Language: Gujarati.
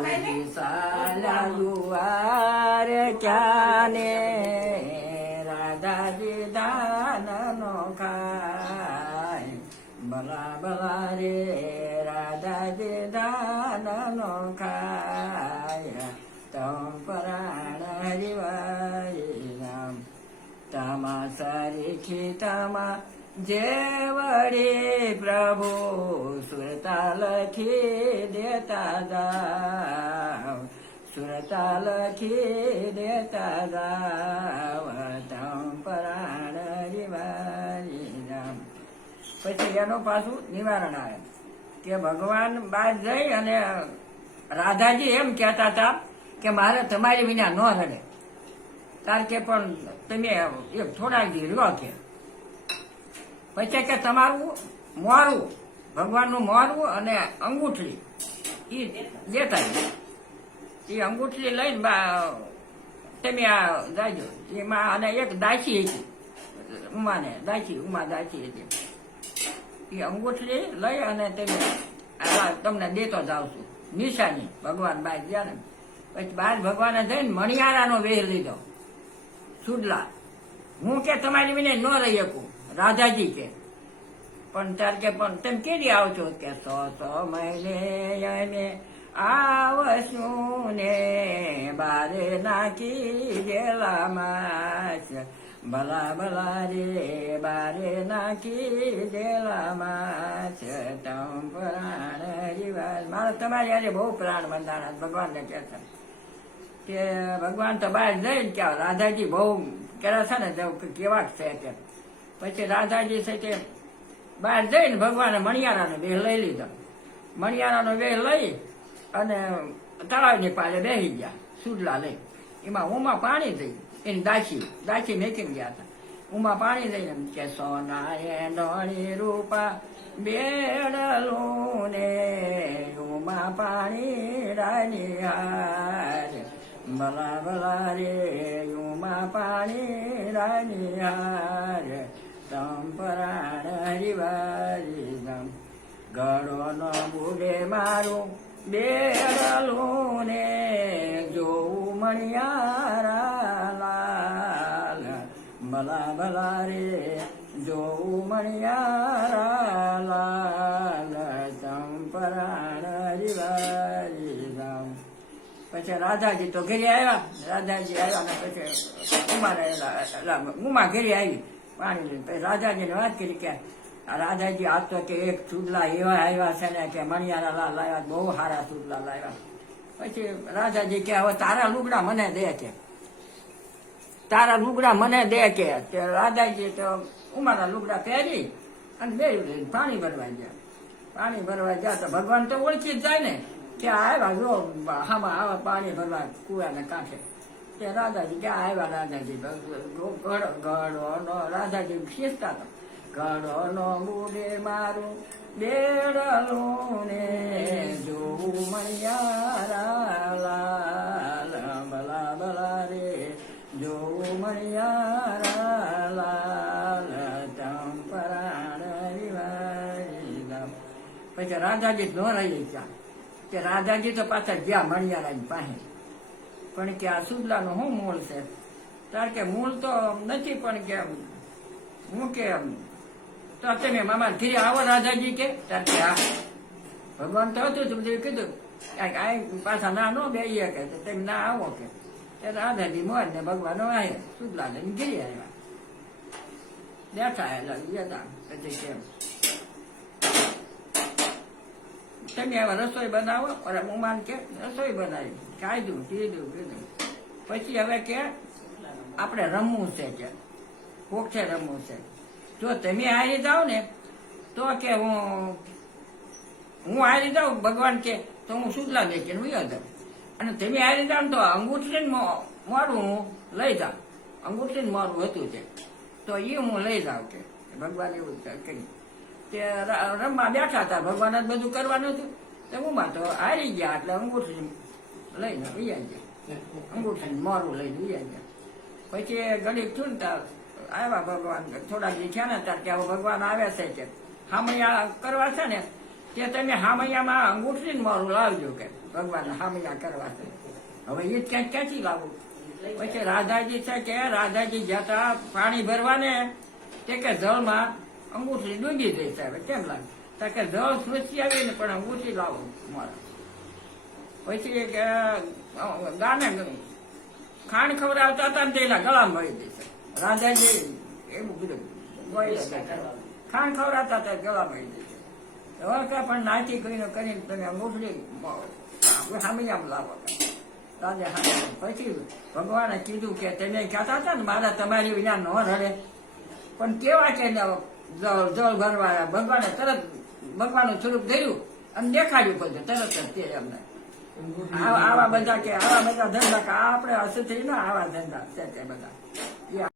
સાલા જુવાર ક્યાને રાધાજી દાન નો ખાય ભલા ભલા રે રાધાજી દાન નો ખાય તમ પરાણ હરિવારી રામ તમા સરીખી તમા જે વળી પ્રભુ સુરતા લખી દેતા જાવ સુરતા લખી દેતા જાવ તમ પરાણ હરિવારી રામ. પછી એનું પાછું નિવારણ આવે કે ભગવાન બાદ જઈ અને રાધાજી એમ કહેતા હતા કે મારે તમારી વિના ન રડે કારણ કે પણ તમે એક થોડાક દી રહ્યો કે પછી કે તમારું મોરું ભગવાનનું મોરું અને અંગૂઠડી એ દેતા એ અંગૂઠડી લઈને તમે આ જાજો એમાં અને એક દાસી હતી ઉમાને ઉમા દાસી હતી એ અંગૂઠડી લઈ અને તમે તમને દેતો જાવ છું નિશાની ભગવાન બહાર ગયા ને પછી બહાર ભગવાને જઈને મણિયારાનો વેર લીધો સુડલા હું કે તમારી વિને ન રહી શકું રાધાજી કે પણ ત્યારે કે પણ તમે કેદી આવશો કે 100 મહિને અમે આવશું ને બારે નાખી જેલામાં ભલા ભલા રે બારે નાખી જેલામાં તમ પ્રાણ હરિવાસ. મારે તમારી આજે બહુ પ્રાણ બંધાણા ભગવાનને કહેતા કે ભગવાન તો બહાર જઈને કે રાધાજી બહુ કેરા છે ને કેવા છે કે પછી રાધાજી છે તે બહાર જઈને ભગવાને મણિયારાનો વેહ લઈ લીધો. મણિયારાનો વેહ લઈ અને તળાવની પાલે બેસી ગયા સુડલા લઈ. એમાં ઉમા પાણી થઈ એની દાસી મેકીને ગયા હતા. ઉમા પાણી દઈને કે સોના એ નોણી રૂપા બેડલું ને ઉમા પાણી રાની હાર ભલા ભલા રે ઉમા પાણી રાની હાર તમ પરાણ હરિવારી રામ. ગળો નો બુડે મારું બેડલું ને જોઉં મણિયારા લાલ ભલા ભલા રે જોઉં મણિયારા લાલ તમ પરાણ હરિવારી રામ. પછી રાધાજી તો ઘરે આવ્યા. રાધાજી આવ્યા ને પછી ઉમા ઘરે આવી પાણી લઈને. પછી રાધાજીને વાત કરી કે રાધાજી આજ તો કે એક ચૂડલા એવા આવ્યા છે ને કે મણિયારા લાલ લાવ્યા બહુ સારા ચૂડલા લાવ્યા. પછી રાધાજી કે હવે તારા લુગડા મને દે કે તારા લુગડા મને દે કે રાધાજી તો ઉમાના લુગડા પહેરી અને બે પાણી ભરવા ગયા. પાણી ભરવા ગયા તો ભગવાન તો ઓળખી જ જાય ને કે આવ્યા જો હામાં આવા પાણી ભરવા કુવાને કાંઠે. તે રાધાજી ક્યાં આવ્યા રાધાજી ગળો નો રાધાજી ખીચતા હતા. ગળો નો બુડે મારું બેડલું ને જોઉં મણિયારા લાલ ભલા ભલા રે જોઉં મણિયારા લાલ તમ પરાણ હરિવારી રામ. પછી રાધાજી ન રહી ગયા કે રાધાજી તો પાછા ગયા મણિયારાની પાસે. પણ કે આ સુડલાનું શું મૂળ છે તાર કે મૂળ તો નથી પણ કે હું કે તો તમે મામા ઘરે આવો રાધાજી કે તાર કે હા ભગવાન તો હતું જ બધું કીધું આ પાછા ના નો બે કે તમે ના આવો કે રાધાજી મોર ને ભગવાન આવ્યા સુડલા લઈને ઘરે આવ્યા બેઠા ગયા. પછી કેમ તમે હવે રસોઈ બનાવો અરે ઉમાન કે રસોઈ બનાવી ખાધું પીધું પીધું. પછી હવે કે આપણે રમવું છે કે કોક્ષે રમવું છે. જો તમે હારી જાઓ ને તો કે હું હારી જાઉં ભગવાન કે તો હું સુડલા મેકીને ઉયો જાઉં અને તમે હારી જાઓ ને તો અંગૂઠીને મોરું હું લઈ જાઉં. અંગૂઠીને મોરું હતું છે તો એ હું લઈ જાઉં કે ભગવાન એવું કરી. તે રમવા બેઠા હતા ભગવાન જ બધું કરવાનું હતું. તો ઉમાં તો હારી ગયા એટલે અંગૂઠી લઈને ઉયા ગયા. અંગૂઠી મોરું લઈને ઉયા ગયા. પછી ઘડીક ચૂંટતા આવ્યા ભગવાન થોડા દી થયા ને ત્યારે કે ભગવાન આવ્યા છે કે હામૈયા કરવા છે ને કે તમે હામૈયામાં અંગૂઠીને મોરું લાવજો કે ભગવાન હામૈયા કરવા છે. હવે એ ક્યાંથી લાવવું? પછી રાધાજી છે કે રાધાજી જતા પાણી ભરવાને તે કે જળમાં અંગૂઠી ડૂબી ગઈ છે. હવે કેમ લાગે? તો કે જળ સ્વચ્છી આવી ને પણ અંગૂઠી લાવો મારે. પછી કે ગાને ખાંડ ખવડાવતા હતા ને તેના ગળામાં મળી જશે. રાધાજી એવું બધું ખાંડ ખવડાવતા હતા ગળા મળી જશે. હવે કે પણ નાચી કરીને તમે અંગૂઠી સામે આમ લાવો. પછી ભગવાને કીધું કે તમે કહેતા હતા ને મારા તમારી વિના ન રડે, પણ કેવા કે જળ ભરવા ભગવાને તરત ભગવાનનું સ્વરૂપ ધર્યું અને દેખાડ્યું બધું તરત જ તે એમને. આવા બધા ધંધા કે આપણે હસથી ના આવા ધંધા છે તે બધા.